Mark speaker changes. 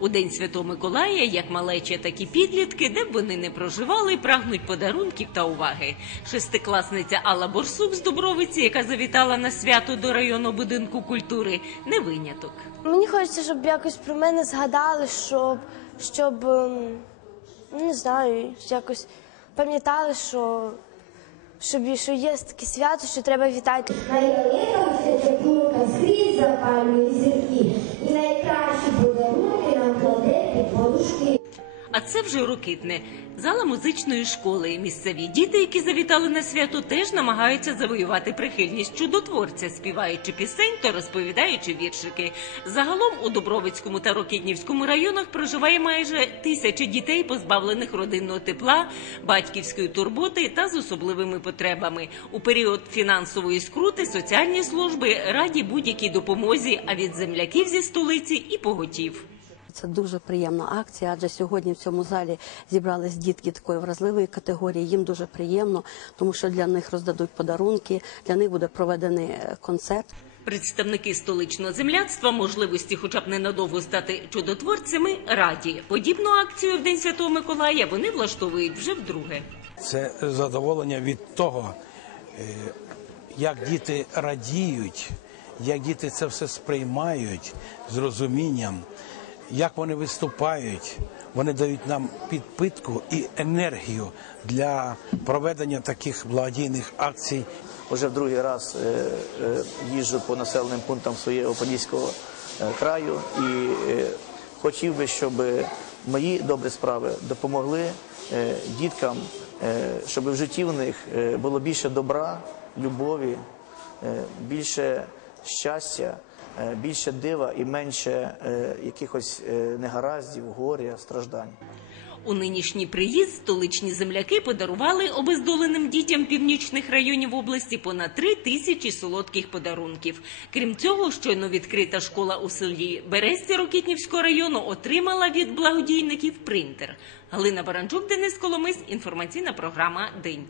Speaker 1: У день Святого Миколая, як малеча, так і підлітки, де б вони не проживали, прагнуть подарунків та уваги. Шестикласниця Алла Борсук з Дубровиці, яка завітала на свято до районного будинку культури, не виняток.
Speaker 2: Мені хочеться, щоб якось про мене згадали, щоб, щоб ем, ну, не знаю, якось пам'ятали, що, що, що є таке свято, що треба вітати.
Speaker 3: На ялинках
Speaker 1: А це вже рокитне. Зала музичної школи. Місцеві діти, які завітали на свято, теж намагаються завоювати прихильність чудотворця, співаючи пісень та розповідаючи віршики. Загалом у Дубровицькому та Рокітнівському районах проживає майже тисячі дітей, позбавлених родинного тепла, батьківської турботи та з особливими потребами. У період фінансової скрути соціальні служби раді будь-якій допомозі, а від земляків зі столиці і поготів.
Speaker 4: Це дуже приємна акція, адже сьогодні в цьому залі зібрались дітки такої вразливої категорії. Їм дуже приємно, тому що для них роздадуть подарунки, для них буде проведений е, концерт.
Speaker 1: Представники столичного земляцтва можливості, хоча б ненадовго стати чудотворцями, раді. Подібну акцію в День Святого Миколая вони влаштовують вже вдруге.
Speaker 5: Це задоволення від того, е, як діти радіють, як діти це все сприймають з розумінням, як вони виступають. Вони дають нам підпитку і енергію для проведення таких благодійних акцій.
Speaker 6: Уже в другий раз е, е, їжджу по населеним пунктам своєго Подільського е, краю і хотів би, щоб мої добрі справи допомогли діткам, щоб в житті в них було більше добра, любові, більше щастя, більше дива і менше е, якихось е, негараздів, горя, страждань.
Speaker 1: У нинішній приїзд столичні земляки подарували обездоленим дітям північних районів області понад три тисячі солодких подарунків. Крім цього, щойно відкрита школа у селі Березці Рокітнівського району отримала від благодійників принтер. Галина Баранчук, Денис Коломис. Інформаційна програма День.